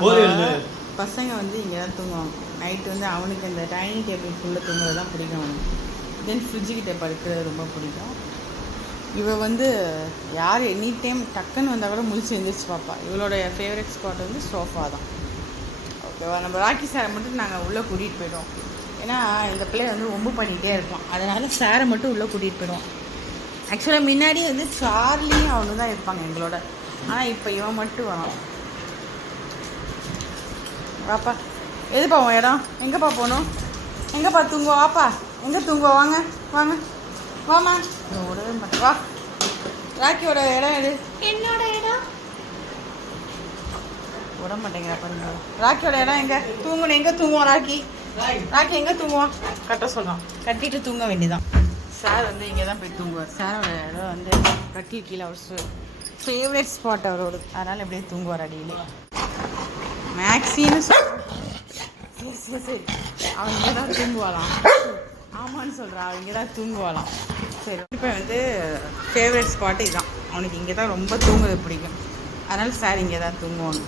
பசங்க வந்து இங்கே தான் தூங்குவாங்க நைட்டு வந்து அவனுக்கு இந்த டைனிங் டேபிள்குள்ளே தூங்குறது தான் பிடிக்கும் அவனுக்கு தென் ஃப்ரிட்ஜுக்கிட்ட படுக்கிறது ரொம்ப பிடிக்கும் இவ வந்து யார் எனி டைம் டக்குன்னு வந்தால் கூட முழிச்சு எழுந்திரிச்சு பார்ப்பா இவளோட ஃபேவரட் ஸ்பாட் வந்து சோஃபா தான் ஓகேவா நம்ம ராக்கி சாரை மட்டும் நாங்கள் உள்ளே கூட்டிகிட்டு போய்டுவோம் ஏன்னா இந்த பிள்ளை வந்து ரொம்ப பண்ணிகிட்டே இருக்கலாம் அதனால் சாரை மட்டும் உள்ளே கூட்டிகிட்டு போய்டுவோம் ஆக்சுவலாக முன்னாடி வந்து சார்லியும் அவனு தான் இருப்பாங்க எங்களோட ஆனால் இப்போ இவன் மட்டும் வரான் வாப்பா எதுப்பா உன் இடம் எங்கேப்பா போகணும் எங்கேப்பா தூங்குவா வாப்பா எங்கே தூங்குவா வாங்க வாங்க வாமா விடவே மாட்டேன் வா ராக்கியோட இடம் எது என்னோட இடம் விட மாட்டேங்கிற பாருங்க ராக்கியோட இடம் எங்கே தூங்கணும் எங்கே தூங்குவோம் ராக்கி ராக்கி எங்கே தூங்குவோம் கட்ட சொல்கிறான் கட்டிட்டு தூங்க வேண்டியதான் சார் வந்து இங்கே தான் போய் தூங்குவார் சாரோட இடம் வந்து கட்டில் கீழே அவர் ஃபேவரட் ஸ்பாட் அவரோட அதனால் எப்படியே தூங்குவார் அடியிலே மேக்ஸின்னு சரி அவன் இங்கே தான் தூங்குவாளாம் ஆமான்னு சொல்கிறான் அவன் இங்கே தான் தூங்குவாளாம் சரி இப்போ வந்து ஃபேவரட் ஸ்பாட்டு இதுதான் அவனுக்கு இங்கே தான் ரொம்ப தூங்குறது பிடிக்கும் அதனால் சார் இங்கே தான் தூங்குவாங்க